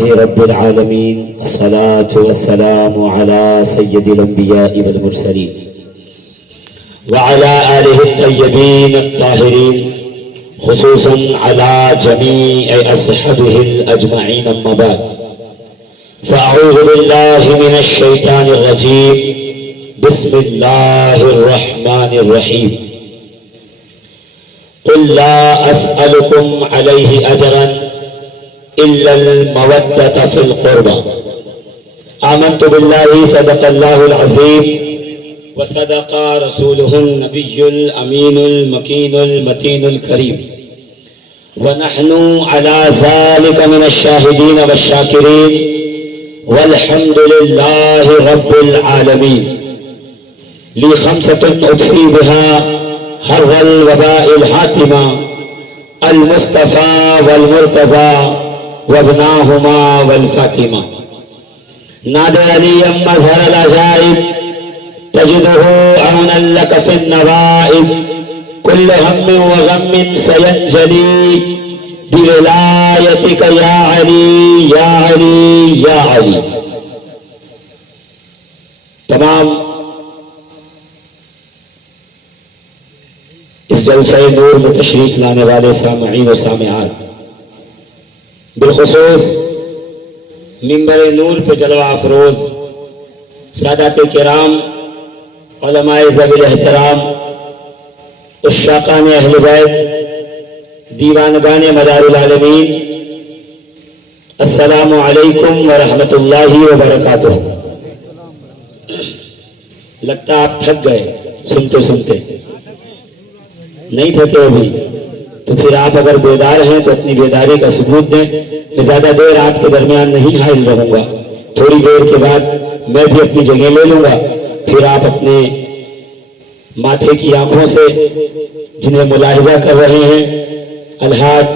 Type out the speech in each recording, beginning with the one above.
رب العالمین الصلاة والسلام على سید الانبیاء والمرسلین وعلى آلہ الطیبین الطاہرین خصوصا على جميع اصحابہ الاجمعین اما بعد فاعوذ باللہ من الشیطان الرجیم بسم اللہ الرحمن الرحیم قل لا اسألكم علیہ اجرا إلا المودة في القربى آمنت بالله صدق الله العظيم وصدق رسوله النبي الأمين المكين المتين الكريم ونحن على ذلك من الشاهدين والشاكرين والحمد لله رب العالمين لي خمسة أطفي بها حر الوباء الحاتمة المصطفى والمرتضى وابناهما والفاطمة نادى عليا مظهر العجائب تجده عونا لك في النوائب كل هم وغم سينجلي بولايتك يا علي يا علي يا علي. تمام اس جلسہ نور میں تشریف لانے والے سامعین و سامعات، بالخصوص منبر نور پہ جلوہ افروز سادات کرام، علماء ذوی الاحترام، عشاقان اہل بیت، دیوانگان مدار العالمین، السلام علیکم ورحمۃ اللہ وبرکاتہ. لگتا آپ تھک گئے سنتے سنتے، نہیں تھکے ابھی؟ تو پھر آپ اگر بیدار ہیں تو اپنی بیداری کا ثبوت دیں. میں زیادہ دیر آپ کے درمیان نہیں حائل رہوں گا، تھوڑی دیر کے بعد میں بھی اپنی جگہ لے لوں گا. پھر آپ اپنے ماتھے کی آنکھوں سے جنہیں ملاحظہ کر رہے ہیں الحاج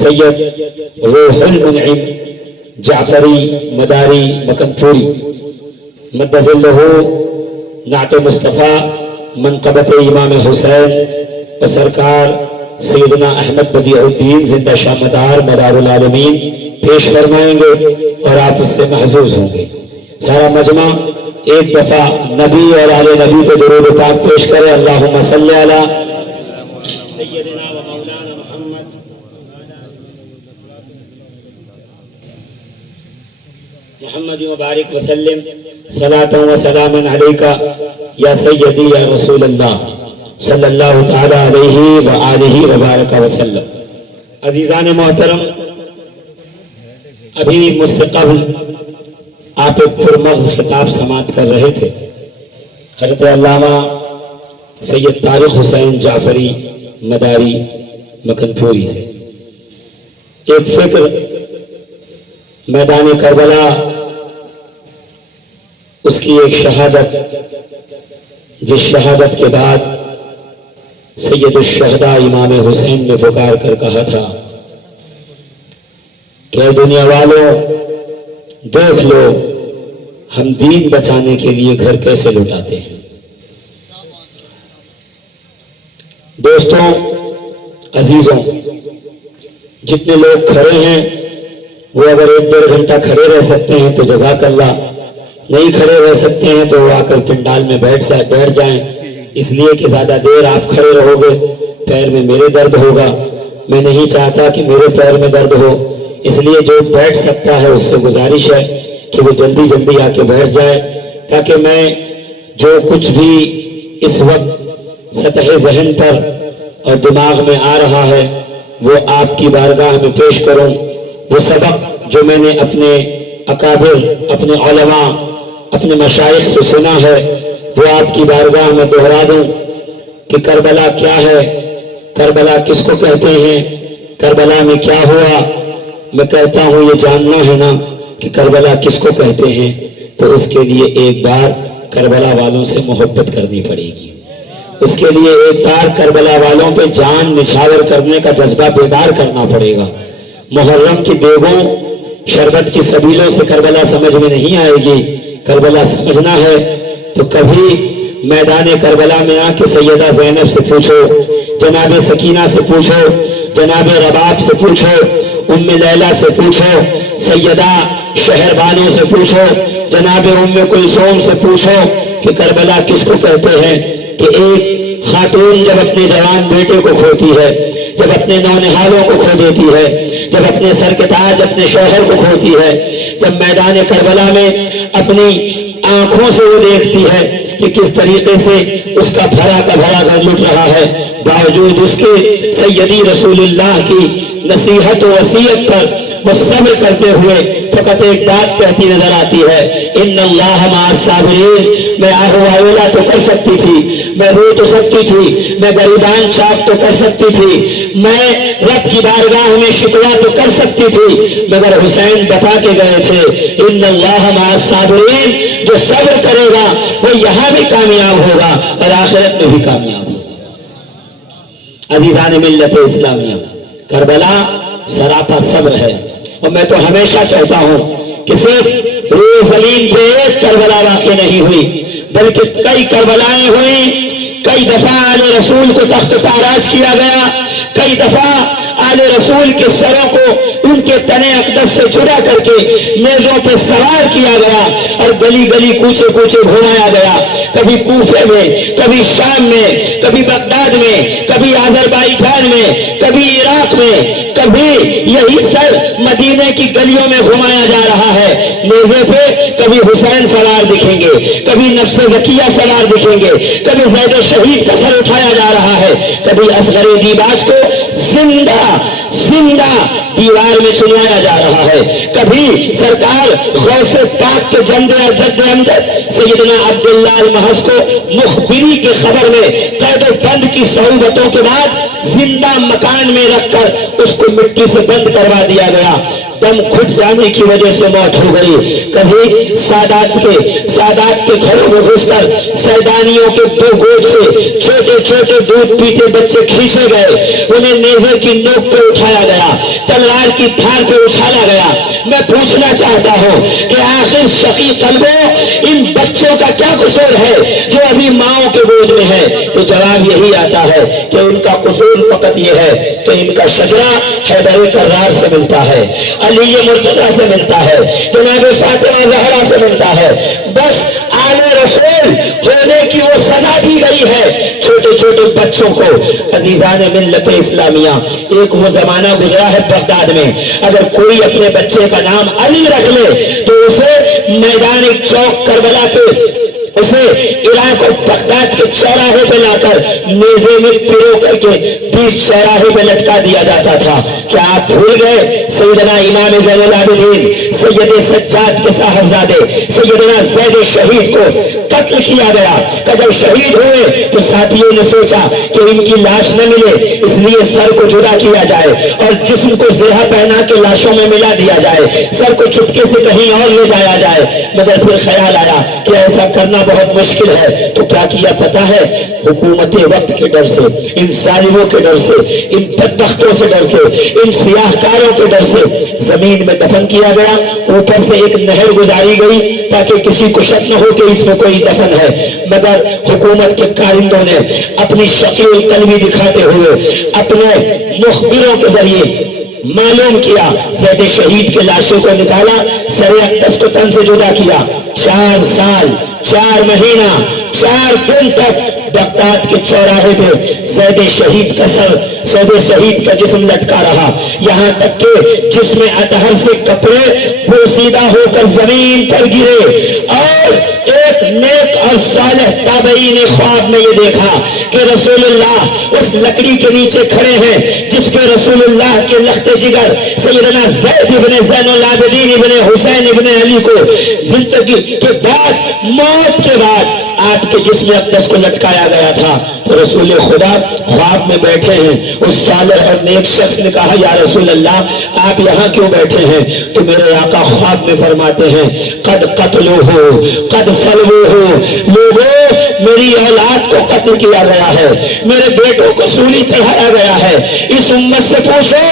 سید روح المنعم جعفری مداری مکن پوری مدظ اللہ نعت مصطفیٰ منقبت امام حسین و سرکار سیدنا احمد بدیع الدین زندہ شاہ مدار مدار العالمین پیش فرمائیں گے اور آپ اس سے محظوظ ہوں گے. سارا مجمع ایک دفعہ نبی اور آل نبی کو درود پاک پیش کرے. اللہم صلی علی سیدنا و مولانا محمد محمد مبارک وسلم صلاۃ و سلام علیکہ یا سیدی یا رسول اللہ صلی اللہ تعالی علیہ وآلہ وبارک وسلم. عزیزان محترم، ابھی مجھ سے قبل آپ ایک پرمغز خطاب سماعت کر رہے تھے حضرت علامہ سید طارق حسین جعفری مداری مکن پوری سے. ایک فکر میدان کربلا، اس کی ایک شہادت، جس شہادت کے بعد سید الشہداء امام حسین نے پکار کر کہا تھا کہ اے دنیا والوں، دیکھ لو ہم دین بچانے کے لیے گھر کیسے لٹاتے ہیں. دوستوں، عزیزوں، جتنے لوگ کھڑے ہیں وہ اگر ایک ڈیڑھ گھنٹہ کھڑے رہ سکتے ہیں تو جزاک اللہ، نہیں کھڑے رہ سکتے ہیں تو وہ آ کر پنڈال میں بیٹھ جائیں، اس لیے کہ زیادہ دیر آپ کھڑے رہو گے پیر میں میرے درد ہوگا. میں نہیں چاہتا کہ میرے پیر میں درد ہو، اس لیے جو بیٹھ سکتا ہے اس سے گزارش ہے کہ وہ جلدی جلدی آ کے بیٹھ جائے، تاکہ میں جو کچھ بھی اس وقت سطح ذہن پر اور دماغ میں آ رہا ہے وہ آپ کی بارگاہ میں پیش کروں. وہ سبق جو میں نے اپنے اکابر، اپنے علماء، اپنے مشائخ سے سنا ہے وہ آپ کی بارگاہ میں دہرا دوں کہ کربلا کیا ہے، کربلا کس کو کہتے ہیں، کربلا میں کیا ہوا. میں کہتا ہوں یہ جاننا ہے نا کہ کربلا کس کو کہتے ہیں، تو اس کے لیے ایک بار کربلا والوں سے محبت کرنی پڑے گی. اس کے لیے ایک بار کربلا والوں پہ جان نچھاور کرنے کا جذبہ بیدار کرنا پڑے گا. محرم کی دیگوں، شربت کی سبیلوں سے کربلا سمجھ میں نہیں آئے گی. کربلا سمجھنا ہے تو کبھی میدان کربلا میں آ کے سیدہ زینب سے پوچھو، جناب سکینہ سے پوچھو، जनाब रबाब से पूछो, उम्मे लैला से पूछो, सैयदा शहरबानों से पूछो, जनाब उम्मे कुलसूम से पूछो कि करबला किसको कहते हैं। कि एक खातून जब अपने जवान बेटे को खोती है, जब अपने नौनिहालों को खो देती है, जब अपने सर के ताज अपने शौहर को खोती है, जब मैदान करबला में अपनी आंखों से वो देखती है कि किस तरीके से उसका भरा का भरा घर लुट रहा है, बावजूद उसके सैयदी रसूलुल्लाह की नसीहत व वसीयत पर वो सब्र करते हुए फकत एक बात कहती नजर आती है, इन्नल्लाह मअस साबिरीन। मैं आहुवाला तो कर सकती थी, मैं रो तो सकती थी, मैं गरीबान चाक तो कर सकती थी, मैं रब की बारगाह में शिकवा तो कर सकती थी, मगर हुसैन बता के गए थे, इन्नल्लाह मअस साबिरीन। जो सब्र करेगा वो यहाँ भी कामयाब होगा और आखिरत में भी कामयाब होगा। अजीजान मिल्लत इस्लामिया, करबला सरापा सब्र है। और मैं तो हमेशा कहता हूं कि सिर्फ रोए जमीन पे एक करबला वाक़ई नहीं हुई, बल्कि कई करबलाएं हुई। कई दफा आले रसूल को तख्त ताराज किया गया, कई दफा आले रसूल के सरों को उनके तने अक़दस से जुड़ा करके मेजों पे सवार किया गया और गली गली कूचे कूचे घुमाया गया। कभी कूफे में, कभी शाम में, कभी बगदाद में, कभी अजरबैजान में, कभी इराक में, कभी यही सर मदीने की गलियों में घुमाया जा रहा है। नेज़े पे कभी हुसैन सवार दिखेंगे, कभी नफ्स ज़किया सवार दिखेंगे, कभी ज़ैद शहीद का सर उठाया जा रहा है, कभी असगरे दीबाज को जिंदा जिंदा दीवार में चुनवाया जा रहा है, कभी सरकार गौसे पाक के जंदे और जद्द अमजद सैयदना अब्दुल्लाह अल महस को मुखबिरी के खबर में कैद बंद की सहूलतों के बाद जिंदा मकान में रखकर उसको मिट्टी से बंद करवा दिया गया। दम घुट जाने की वजह से मौत हो गई। कभी सादात के घरों में घुसकर सैदानियों के दो गोद से छोटे छोटे दूध पीते बच्चे खींचे गए, उन्हें नेज़े की नोक पे उठाया गया, तलवार की धार पे उछाला गया। मैं पूछना चाहता हूँ कि आखिर शकी कल्बों इन बच्चों का क्या कसूर है जो अभी माओ के गोद में है? तो जवाब यही आता है कि उनका कसूर फकत ये है कि इनका शजरा हैदर कर्रार से मिलता है, अली मुर्तजा से मिलता है, जनाब फातिमा ज़हरा से मिलता है। बस आले रसूल होने की वो सजा दी गई है छोटे छोटे बच्चों को। अजीजान मिल्लत इस्लामिया, एक वो जमाना गुजरा है बगदाद में, अगर कोई अपने बच्चे का नाम अली रख ले तो उसे मैदान चौक करबला के उसे इराक और बगदाद के चौराहे पे लाकर नेज़े में पिरो करके 20 चौराहे पे लटका दिया जाता था। क्या आप भूल गए सैयदना इमाम ज़ैनुल आबिदीन सैयद सज्जाद के साहबजादे सैयदना ज़ैद शहीद को कत्ल किया गया। जब शहीद हुए तो साथियों ने सोचा कि इनकी लाश न मिले, इसलिए सर को जुदा किया जाए और जिस्म को ज़िरहा पहना के लाशों में मिला दिया जाए, सर को चुपके से कहीं और ले जाया जाए। मगर फिर ख्याल आया कि ऐसा करना बहुत मुश्किल है, तो क्या किया पता है? हुकूमत वक्त के डर से, इन जालिमों के डर से, इन बदबख्तों से डर के, इन सियाहकारों के डर से जमीन में दफन किया गया। ऊपर से एक नहर गुजारी गई ताकि किसी को शक न हो कि इसमें कोई दफन है। मगर हुकूमत के कारिंदों ने अपनी शकील कलमी दिखाते हुए अपने मुखबिरों के जरिए मालूम किया, ज़ैद शहीद के लाशों को निकाला, सरे अक़दस को तन से जुदा किया। 4 साल 4 महीना 4 दिन तक बगदाद के चौराहे पे ज़ैद शहीद का सर, ज़ैद शहीद का जिस्म लटका रहा, यहाँ तक कि जिसमें अतहर से कपड़े पोसीदा होकर जमीन पर गिरे। और एक नेक और सालेह ताबई ने ख्वाब में ये देखा कि रसूलुल्लाह उस लकड़ी के नीचे खड़े हैं जिस पे रसूलुल्लाह के लख्ते जिगर सैयदना ज़ैद इब्ने ज़ैनुल आबिदीन इब्ने हुसैन इब्ने अली को जिंदगी के बाद, मौत के बाद आपके जिस्म अक़दस को लटकाया गया था। तो रसूल खुदा ख्वाब में बैठे हैं। उस सालेह और नेक शख्स ने कहा, या रसूल अल्लाह आप यहाँ क्यों बैठे हैं? तो मेरे आका ख्वाब में फरमाते हैं, कद कत्लो हो कद सलबो हो, लोगों मेरी औलाद को कत्ल किया गया है, मेरे बेटों को सूली चढ़ाया गया है। इस उम्मत से पूछो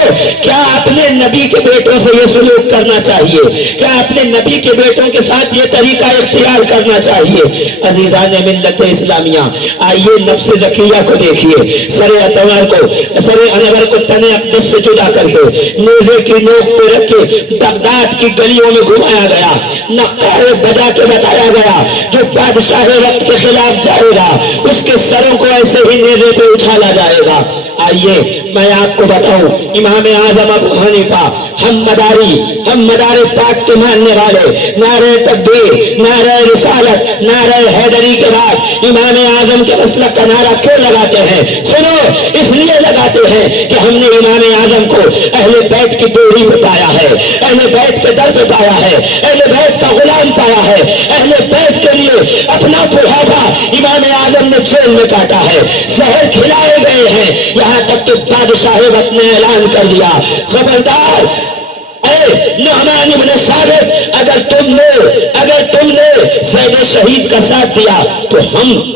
क्या अपने नबी के बेटों से ये सलूक करना चाहिए? क्या अपने नबी के बेटों के साथ ये तरीका इख्तियार करना चाहिए? अजीजा अजीजान मिल्लत इस्लामिया, आइए नफ्स ज़किया को देखिए, सरे अतवार को, सरे अनवर को तने अक़दस से जुदा करके नेज़े की नोक पे रख के बगदाद की गलियों में घुमाया गया, नक्कारे बजा के बताया गया जो बादशाह वक्त के खिलाफ जाएगा उसके सरों को ऐसे ही नेज़े पे उछाला जाएगा। आइए मैं आपको बताऊं, इमाम आजम अबू हनीफा हम मदारे पाक के मानने वाले, नारे तकबीर, नारे रिसालत, नारे हैदरी के बाद इमाम आजम के मसलक का नारा क्यों लगाते हैं? सुनो, इसलिए लगाते हैं कि हमने इमाम आजम को अहले बैत की डोरी पे पाया है, अहले बैत के दर पे पाया है, अहले बैत का गुलाम पाया है, अहले बैत के लिए अपना बुढ़ापा इमाम आजम ने जेल में काटा है, जहर खिलाए गए हैं, यहाँ तक कि बादशाह वक्त ने ऐलान कर दिया, खबरदार नुअमान इब्न साबित, अगर तुमने सैयद शहीद का साथ दिया तो हम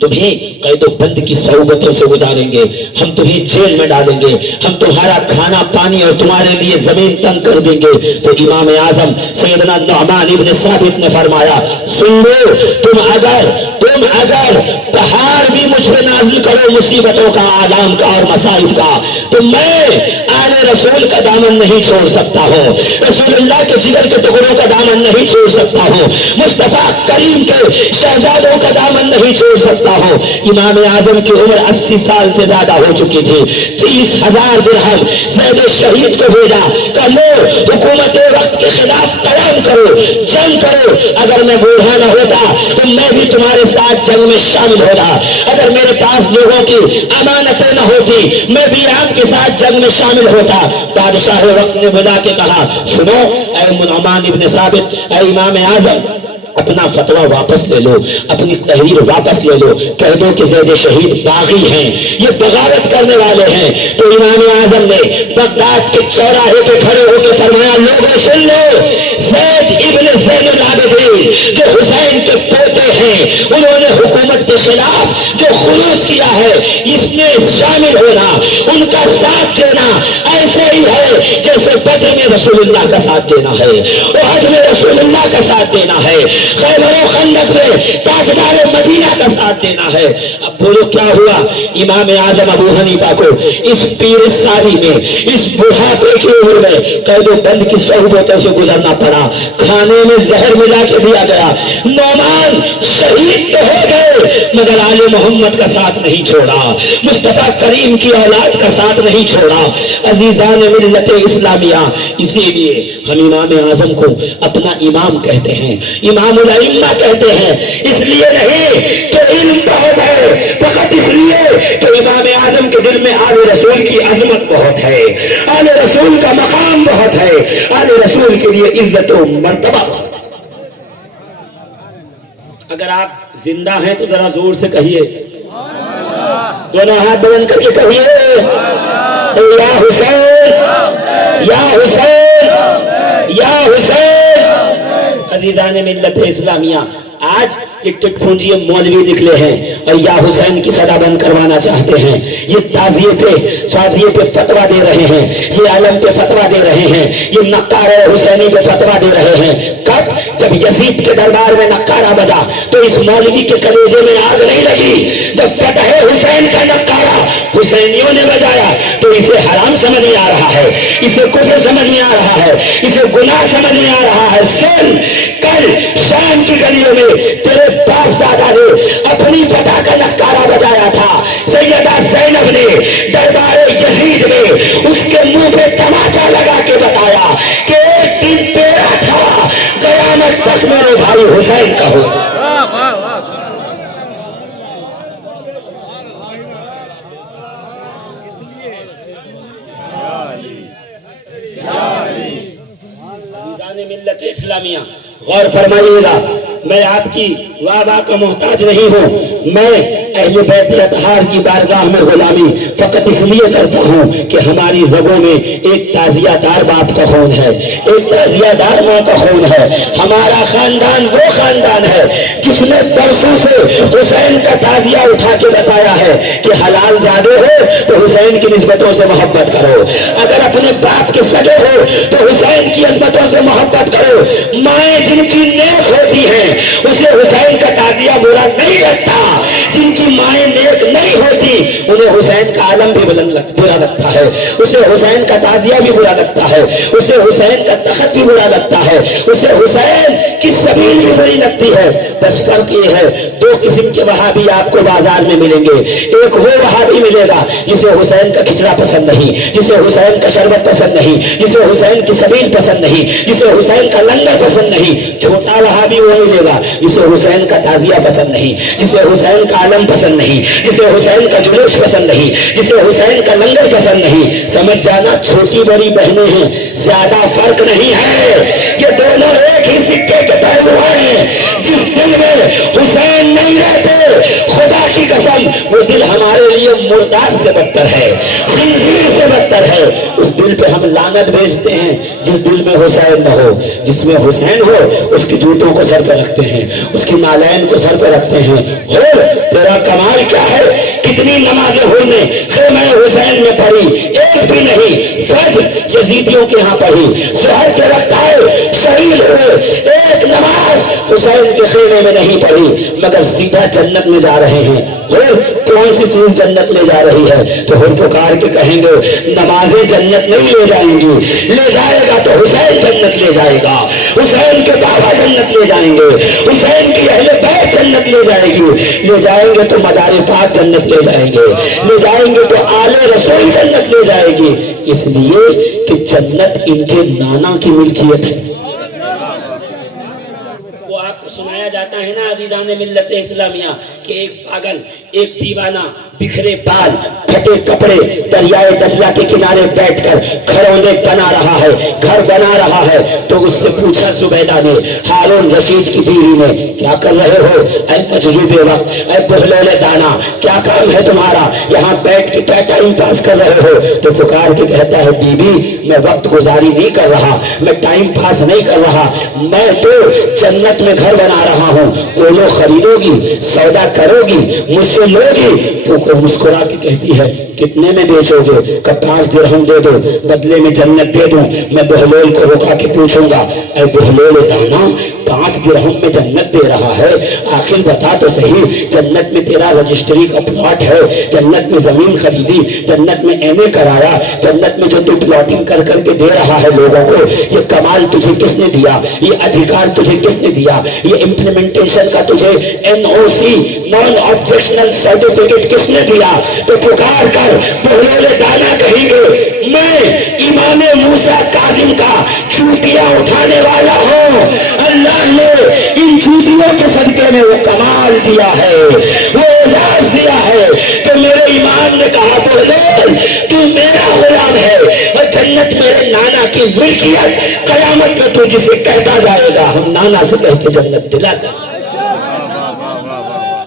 तुम्हें कैदो बंद की सौबतों से गुजारेंगे, हम तुम्हें जेल में डालेंगे, हम तुम्हारा खाना पानी और तुम्हारे लिए जमीन तंग कर देंगे। तो इमाम आजम सैयदना नुअमान इब्न साबित ने फरमाया, सुन लो, तुम अगर पहाड़ भी मुझ पे नाजिल करो मुसीबतों का, आलाम का और मसाइब का, तो मैं आले रसूल का दामन नहीं छोड़ सकता हूँ, रसूलुल्लाह के जिगर के टुकड़ों का दामन नहीं छोड़ सकता हूँ, मुस्तफा करीम के शहजादों का दामन नहीं छोड़ सकता हूँ। इमाम आजम की उम्र 80 साल से ज्यादा हो चुकी थी। 30,000 दिरहम सैयद शहीद को भेजा, कहा लो हुकूमत वक्त के खिलाफ कयाम करो, जंग करो, अगर मैं बूढ़ा न होता तो मैं भी तुम्हारे साथ जंग में शामिल होता, अगर मेरे पास लोगों की अमानतें न होती मैं भी आपके साथ जंग में शामिल होता। बादशाह वक्त ने बुला के कहा, सुनो ऐ नुअमान इब्न साबित, ऐ इमाम आजम, अपना फतवा वापस ले लो, अपनी तहरीर वापस ले लो, कह दो कि ज़ैद शहीद बागी हैं, ये बगावत करने वाले हैं। तो इमाम आजम ने बगदाद के चौराहे पे खड़े होकर फरमाया, लोगों सुन लो, ज़ैद इब्न ज़ैनुल आबिदीन जो हुसैन के पोते हैं, उन्होंने हुकूमत के खिलाफ जो खुरूज किया है, इसमें शामिल होना, उनका साथ देना ऐसे ही है जैसे बद्र में रसूलुल्लाह का साथ देना है, उहद में रसूलुल्लाह का साथ देना है, खैबर और खंदक में ताजदार मदीना का साथ देना है। अब बोलो क्या हुआ? इमाम आजम अबू हनीफा को इस पीर सारी में, इस बुढ़ापे की उम्र में कैदो बंद की सोहबतों से गुजरना पड़ा, खाने में जहर मिला के दिया गया। नौमान शहीद तो हो गए मगर आले मोहम्मद का साथ नहीं छोड़ा, मुस्तफा करीम की औलाद का साथ नहीं छोड़ा। अजीजान मिल्लत इस्लामिया, इसीलिए हम इमाम आजम को अपना इमाम कहते हैं, इमामुल अइम्मा कहते हैं, इसलिए नहीं कि इल्म बहुत है, फकत इसलिए कि इमाम आजम के दिल में आले रसूल की अजमत बहुत है, आले रसूल का मकाम बहुत है, आले रसूल के लिए इज्जत और मर्तबा। अगर आप जिंदा हैं तो जरा जोर से कहिए, दोनों हाथ बुलंद करके कहिए, या हुसैन, या हुसैन, या हुसैन। अजीजान मिल्लत इस्लामिया, आज ये टिटपुंजिए मौलवी निकले हैं और या हुसैन की सदा बंद करवाना चाहते हैं, ये ताजिए पे फतवा दे रहे हैं, ये आलम पे फतवा दे रहे हैं, ये नक्कारा हुसैनी पे फतवा दे रहे हैं। कब? जब यजीद के दरबार में नक्कारा बजा तो इस मौलवी के कलेजे में आग नहीं लगी। जब फतह हुसैन का नक्कारा हुसैनियों ने बजाया तो इसे हराम समझ में आ रहा है, इसे कुफ्र समझ में आ रहा है, इसे गुनाह समझ में आ रहा है। सुन, कल शाम की गलियों में तेरे बाप दादा ने अपनी फतह का नक्कारा बजाया था, सैयदा ज़ैनब ने दरबार यजीद में उसके मुंह पे टमाटर लगा के बताया कि एक दिन तेरा था, कयामत तक मेरे भाई हुसैन का होगा। मिल्लत इस्लामिया, गौर फरमाइएगा, मैं आपकी वाह का मोहताज नहीं हूँ, मैं अहले बैत अतहार की बारगाह में गुलामी फकत इसलिए करता हूँ कि हमारी रगों में एक ताजियादार बाप का खून है, एक ताजियादार माँ का खून है। हमारा खानदान वो खानदान है जिसने परसों से हुसैन का ताजिया उठा के बताया है कि हलाल जादे हो तो हुसैन की निस्बतों से मोहब्बत करो, अगर अपने बाप के सगे हो तो हुसैन की निस्बतों से मोहब्बत करो। माएँ जिनकी नेक होती हैं उसे हुसैन का ताजिया برا نہیں لگتا, جن کی مائیں نیک نہیں ہوتی انہیں حسین کا عالم بھی برا لگتا ہے, اسے حسین کا تعزیہ بھی برا لگتا ہے, اسے حسین کا تخت بھی برا لگتا ہے, اسے حسین کی سبیل بھی بری لگتی ہے. بس فرق یہ ہے, دو قسم کے وہابی آپ کو بازار میں ملیں گے. ایک وہ وہابی ملے گا جسے حسین کا کھچڑا پسند نہیں, جسے حسین کا شربت پسند نہیں, جسے حسین کی سبیل پسند نہیں, جسے حسین کا لنگر پسند نہیں. چھوٹا وہابی وہ ملے گا جسے حسین کا تعزیہ پسند نہیں, جسے حسین کا عالم پسند نہیں, جسے حسین کا جلوس پسند نہیں, جسے حسین کا لنگر پسند نہیں. سمجھ جانا چھوٹی بڑی بہنیں ہیں, زیادہ فرق نہیں ہے, یہ دونوں ایک ہی سکے کے پہلو ہیں. جس دل میں حسین نہیں رہتے, خدا کی قسم وہ دل ہمارے لیے مردار سے بدتر ہے, خنزیر سے بدتر ہے. اس دل پہ ہم لعنت بھیجتے ہیں جس دل میں حسین نہ ہو. جس میں حسین ہو اس کی جوتوں کو سر پہ رکھتے ہیں, اس کی مالین کو سر پہ رکھتے ہیں. اور تیرا کمال کیا ہے, کتنی نمازیں ہونے خیمہ حسین میں پڑھی, ایک بھی نہیں. فجر یزیدیوں کے ہاں پڑھی, ظہر کے وقت آئے شہید ہوئے, ایک نماز حسین کے خیمے میں نہیں پڑھی, مگر سیدھا جنت میں جا رہے ہیں. اور کون سی چیز جنت لے جا رہی ہے؟ تو ہر پکار کے کہیں گے نمازیں جنت نہیں لے جائیں گی, لے جائے گا تو حسین جنت لے جائے گا, حسین کے بابا جنت لے جائیں گے, حسین کی اہل بیت جنت لے جائے گی. لے جائیں گے تو مدار پاک جنت لے جائیں گے, لے جائیں گے تو آل رسول جنت لے جائے گی. اس لیے کہ جنت ان کے نانا کی ملکیت ہے. وہ آپ کو سنایا جاتا ہے نا عزیزان ملت اسلامیہ کہ ایک پاگل, ایک دیوانہ, بکھرے بال, پھٹے کپڑے دریائے دجلہ کے کنارے بیٹھ کر گھروندے بنا رہا ہے, گھر بنا رہا ہے. تو اس سے پوچھا زبیدہ نے, ہارون رشید کی بیوی نے, کیا کر رہے ہو اے مجذوب وقت, اے بہلول دانا, کیا کام ہے تمہارا, یہاں بیٹھ کے کیا ٹائم پاس کر رہے ہو؟ تو پکار کے کہتا ہے بی بی میں وقت گزاری نہیں کر رہا, میں ٹائم پاس نہیں کر رہا, میں تو جنت میں گھر بنا رہا ہوں. وہ لو خریدو گی, سودا کرو گی, مجھ سے لو گی. تو مسکرا کے کہتی ہے کتنے میں بیچو گے؟ کہ 5 درہم دے دو, بدلے میں جنت دے دوں. میں بہلول کو رکا کے پوچھوں گا اے بہلول دانا 5 درہم میں جنت دے رہا ہے, آخر بتا تو صحیح, جنت میں تیرا رجسٹری کا پلاٹ ہے, جنت میں زمین خریدی, جنت میں ایم اے کرایا, جنت میں جو تو پلاٹنگ کر کر کے دے رہا ہے لوگوں کو, یہ کمال تجھے کس نے دیا, یہ ادھیکار تجھے کس نے دیا, یہ امپلیمنٹیشن کا تجھے NOC نان آبجیکشنل سرٹیفکیٹ کس نے دیا؟ تو پکار کر بہلول دانا کہیں گے میں امام موسیٰ کاظم کا چوٹیاں اٹھانے والا ہوں. اللہ نے ان چوٹیوں کے صدقے میں وہ کمال دیا ہے, وہ اعزاز دیا ہے. تو میرے امام نے کہا بہلول تو میرا غلام ہے, اور جنت میرے نانا کی ملکیت, قیامت میں تو جسے کہتا جائے گا ہم نانا سے کہتے جنت دلا کر.